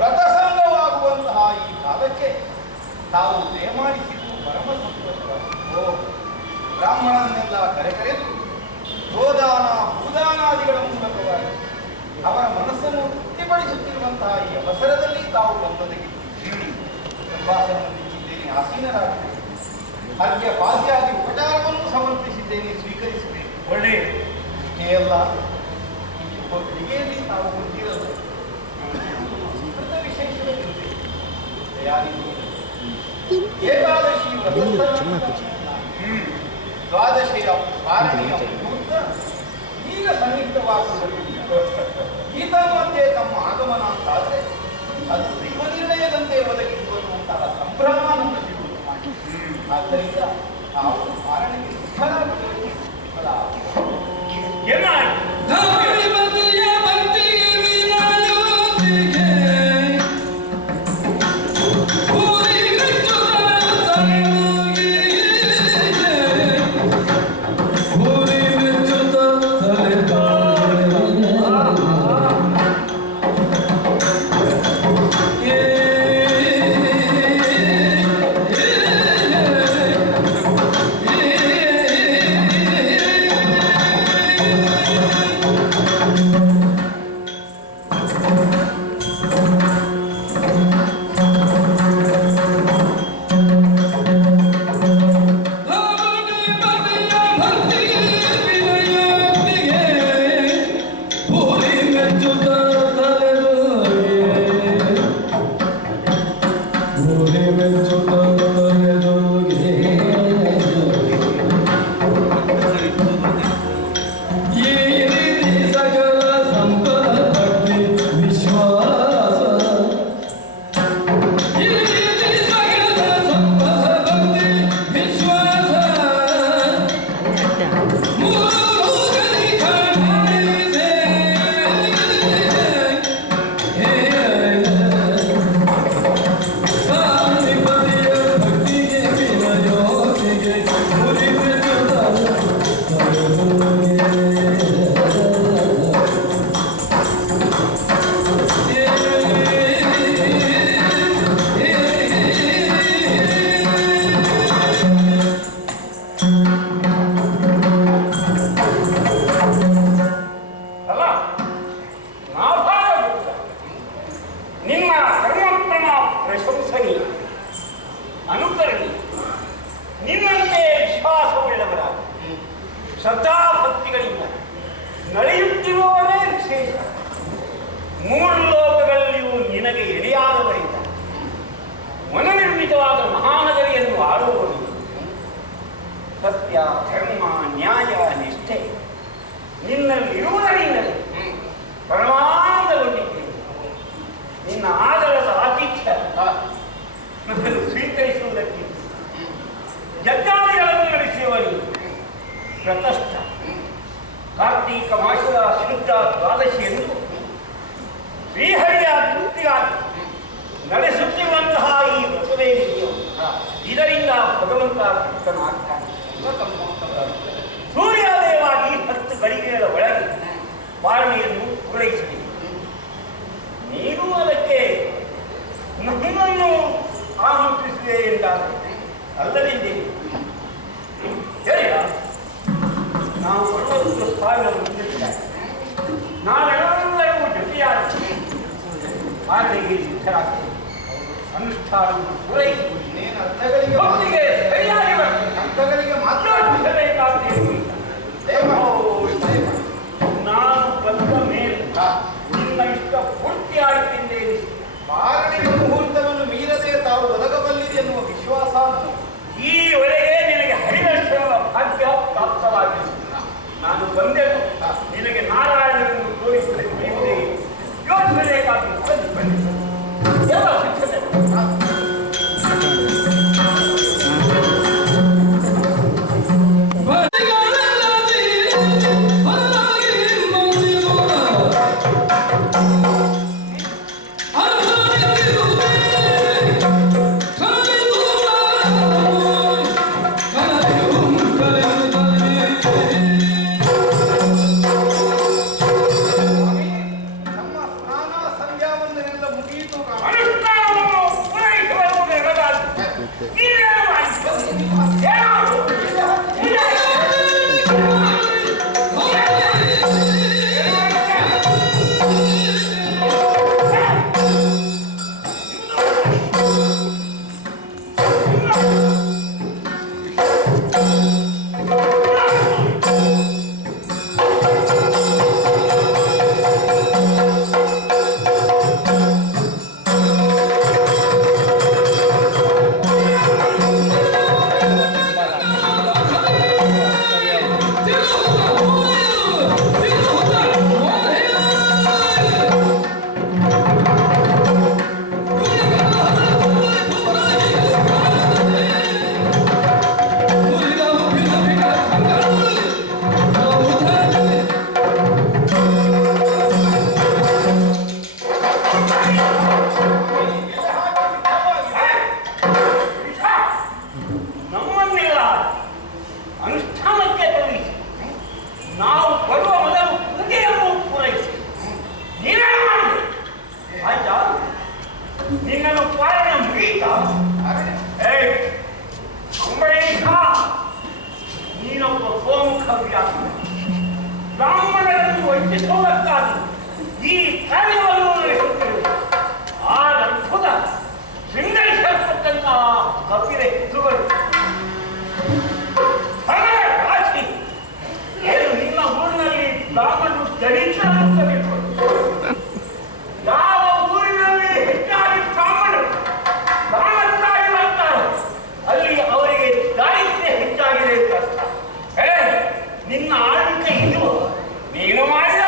ವ್ರತಸಂಗವಾಗುವಂತಹ ಈ ಕಾಲಕ್ಕೆ ತಾವು ದಯಮಾಡಿಸಿದ್ದು ಪರಮ ಸಂತೋಷ. ಬ್ರಾಹ್ಮಣರನ್ನೆಲ್ಲ ಕರೆದು ಗೋದಾನ ಭೂದಾನಾದಿಗಳ ಮೂಲಕವಾಗಿ ಅವರ ಮನಸ್ಸನ್ನು ತೃಪ್ತಿಪಡಿಸುತ್ತಿರುವಂತಹ ಈ ಅವಸರದಲ್ಲಿ ತಾವು ಬಂದೊದಗಿದ್ದು ಸಂಭಾಷಣೆಯಿದ್ದೇನೆ, ಆಸೀನರಾಗಿದ್ದೇನೆ. ಅರ್ಘ್ಯ ಪಾದ್ಯಾದಿ ಉಪಚಾರವನ್ನು ಸಮರ್ಪಿಸಿದ್ದೇನೆ, ಸ್ವೀಕರಿಸಬೇಕು. ಒಳ್ಳೆಯ ಕೇವಲ ಬೆಳಿಗ್ಗೆಯಲ್ಲಿ ತಾವು ಹೊಂದಿರಲು ಏಕಾದಶಿ ದ್ವಾದಶಿಯ ಕಾರಣೀಯ ಮುಹೂರ್ತ ಈಗ ಸನ್ನಿಹಿತವಾಗುವುದು. ಈತ ಮಧ್ಯೆ ತಮ್ಮ ಆಗಮನ ಅಂತಾದರೆ ಅದು ದೈವ ನಿರ್ಣಯದಂತೆ ಒದಗಿದ್ದು ಅನ್ನುವಂತಹ ಸಂಭ್ರಮಾನಂದ ಸಿಗುವುದು. ಆದ್ದರಿಂದ ನಾವು ಕಾರಣಕ್ಕೆ ಸುಖರಾಗಬೇಕು. ಶ್ರದ್ಧಾಭಕ್ತಿಗಳಿಂದ ನಡೆಯುತ್ತಿರುವವರೇ ವಿಶೇಷ. ಮೂರು ಲೋಕಗಳಲ್ಲಿಯೂ ನಿನಗೆ ಎಡೆಯಾದವರಿಂದ ಮನನಿರ್ಮಿತವಾದ ಮಹಾನಗರಿಯನ್ನು ಆಳುವವರು. ಸತ್ಯ, ಧರ್ಮ, ನ್ಯಾಯ, ನಿಷ್ಠೆ ನಿನ್ನಲ್ಲಿರುವುದರಿಂದಲೇ ಪರಮಾನಂದಗೊಂಡಿದ್ದೇನೆ. ನಿನ್ನ ಆದರದ ಆತಿಥ್ಯ ನನ್ನನ್ನು ಸ್ವೀಕರಿಸುವುದಕ್ಕಿಂತ ಯಜ್ಞಾದಿಗಳನ್ನು ನಡೆಸುವವನು ಪ್ರತಸ್ಥ. ಕಾರ್ತೀಕ ಮಾಸದ ಶುದ್ಧ ದ್ವಾದಶಿಯನ್ನು ಶ್ರೀಹರಿಯ ತೃಪ್ತಿಗಾಗಿ ನಡೆಸುತ್ತಿರುವಂತಹ ಈ ವ್ರತವೇದಿಕೆಯು ಇದರಿಂದ ಭಗವಂತ ತೃಪ್ತನಾಗ್ತಾನೆ. ಸೂರ್ಯೋದಯವಾಗಿ 10 ಗಳಿಗೆಗಳ ಒಳಗೆ ಪಾಲನೆಯನ್ನು ಪೂರೈಸಲಿ. ನೀನು ಅದಕ್ಕೆ ನಮ್ಮನ್ನು ಆಮಂತ್ರಿಸಿದೆ ಎಂದಾದರೆ ಅಲ್ಲದಿದ್ದೇ ಹೇಳಿದ ನಾವು 60,000 ಮುಂದಿದ್ದಾರೆ. ನಾವೆಲ್ಲರೂ ಜೊತೆಯಾಗಿ ಪಾಲನೆಗೆ ಸಿದ್ಧರಾಗ್ತೇವೆ. ಅನುಷ್ಠಾನವನ್ನು ಪೂರೈಸುವುದು ಭಕ್ತಿಗೆ ಸರಿಯಾಗಿ ಹಂತಗಳಿಗೆ ಮಾತನಾಡಿಸಬೇಕಾದ್ದೇನು ಇಲ್ಲ. ನಾನು ಬಂದ ಮೇಲೆ ನಿನ್ನ ಇಷ್ಟ ಪೂರ್ತಿಯಾಗುತ್ತಿದ್ದೇನೆ. ಪಾಲನೆಯ ಮುಹೂರ್ತವನ್ನು ಮೀರದೆ ತಾವು ಒದಗಬಲ್ಲಿದೆ ಎನ್ನುವ ವಿಶ್ವಾಸ ಈವರೆಗೆ ನಿನಗೆ ಹರಿದರ್ಶನದ ಭಾಗ್ಯ ಪ್ರಾಪ್ತವಾಗಿದೆ. ನಾನು ಬಂದೆನು ನಿನಗೆ ನಾರಾಯಣನನ್ನು ತೋರಿಸಲಿಕ್ಕೆ ಯೋಚಿಸಬೇಕಾದ ಎಲ್ಲ ಸಿದ್ಧತೆ ಬ್ರಾಹ್ಮಣರನ್ನು ವಂಚಿಸುವುದಕ್ಕಾಗಿ ಈ ಕಾರ್ಯವನ್ನು ನಡೆಸುತ್ತಿರುವುದು. ಆ ಅದ್ಭುತ ಶೃಂಗರಿಸಲ್ಪಟ್ಟಂತಹ ಕಪಿಲೆ ಹೆಸರುಗಳು ರಾಶಿ ಏನು ನಿಮ್ಮ ಊರಿನಲ್ಲಿ ಬ್ರಾಹ್ಮಣರು ದಲಿತರಾಗುತ್ತಬೇಕು. ಯಾವ ಊರಿನಲ್ಲಿ ಹೆಚ್ಚಾಗಿ ಬ್ರಾಹ್ಮಣರು ಬ್ರಾಹ್ಮಣರಾಗಿ ಬರ್ತಾರೋ ಅಲ್ಲಿ ಅವರಿಗೆ ದಾರಿದ್ರ್ಯ ಹೆಚ್ಚಾಗಿದೆ ಅಂತ. ನಿನ್ನ ಆಳ್ವಿಕೆ ಇದು ನೀನು ಮಾಡಿದ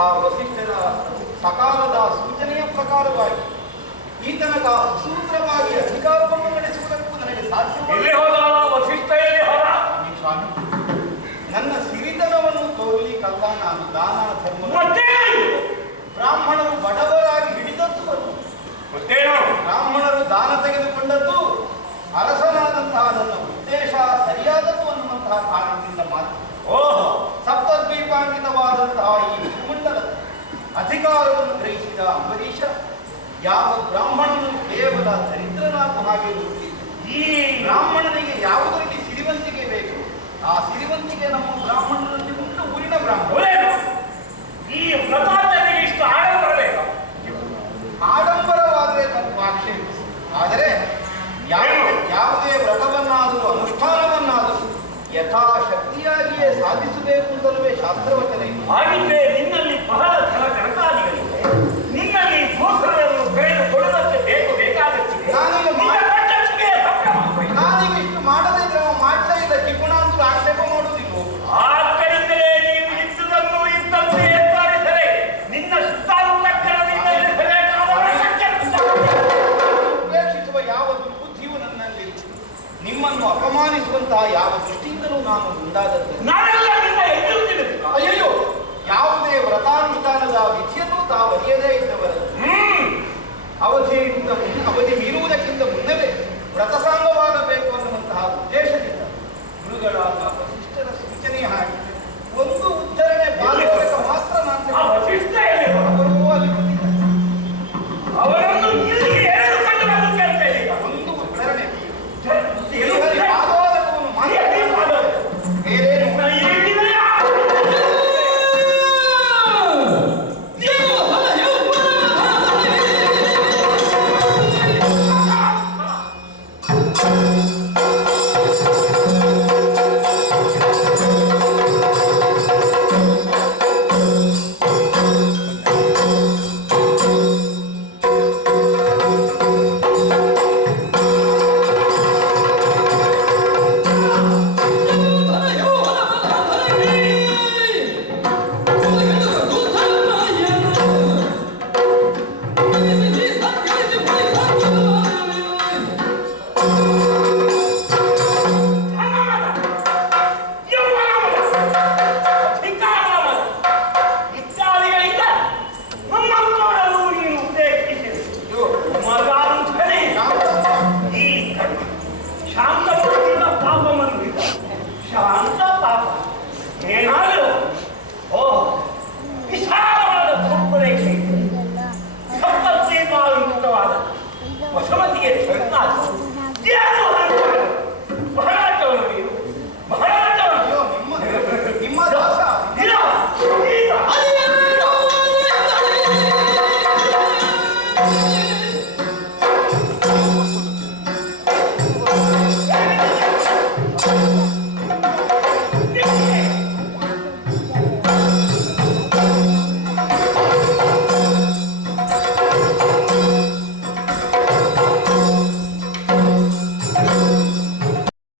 ಆದಂತಹ ವಸಿಷ್ಠರ ಸಕಾಲದ ಸೂಚನೆಯ ಪ್ರಕಾರವಾಗಿ ಈತನಕ ಸುಸೂತ್ರವಾಗಿ ಅಧಿಕಾರವನ್ನು ನಡೆಸುವುದಕ್ಕೂ ನನಗೆ ಎಲ್ಲಿ ಹೋದ ವಸಿಷ್ಠ? ಎಲ್ಲಿ ಹೋದ? ಸ್ವಾಮಿ, ನನ್ನ ಸಿರಿತನವನ್ನು ತೋರಲಿಕ್ಕಲ್ಲ ನಾನು ದಾನ ಧರ್ಮ ಬ್ರಾಹ್ಮಣರು ಬಡವರಾಗಿ ಹಿಡಿದದ್ದು ಅದು. ಬ್ರಾಹ್ಮಣರು ದಾನ ತೆಗೆದುಕೊಂಡದ್ದು ಅರಸನಾದಂತಹ ನನ್ನ ಉದ್ದೇಶ ಸರಿಯಾದದ್ದು ಅನ್ನುವಂತಹ ಕಾರಣದಿಂದ ಮಾತ್ರ ಸಪ್ತದ್ವೀಪಾಂಕಿತವಾದಂತಹ ಈ ಭೂಮಂಡಲದ ಅಧಿಕಾರವನ್ನು ಗ್ರಹಿಸಿದ ಅಂಬರೀಷ ಯಾವ ಬ್ರಾಹ್ಮಣನು ಕೇವಲ ದರಿದ್ರನಾಗೂ ಹಾಗೆ ಈ ಬ್ರಾಹ್ಮಣನಿಗೆ ಯಾವುದರಲ್ಲಿ ಸಿರಿವಂತಿಕೆ ಬೇಕು ಆ ಸಿರಿವಂತಿಕೆ ನಮ್ಮ ಬ್ರಾಹ್ಮಣರಲ್ಲಿ ಉಂಟು. ಊರಿನ ಬ್ರಾಹ್ಮಣ ಈ ವ್ರತಾಚರಣೆಗೆ ಇಷ್ಟು ಆಡಂಬರ ಬೇಕಾ? ಆಡಂಬರವಾದರೆ ತಪ್ಪು ಆಕ್ಷೇಪ. ಆದರೆ ಯಾವುದೇ ವ್ರತವನ್ನಾದರೂ ಅನುಷ್ಠಾನವನ್ನಾದರೂ ಯಥಾಶಕ್ತಿಯಾಗಿಯೇ ಸಾಧಿಸಬೇಕು ಅಂತಲೇ ಶಾಸ್ತ್ರವಚನ ಇದೆ.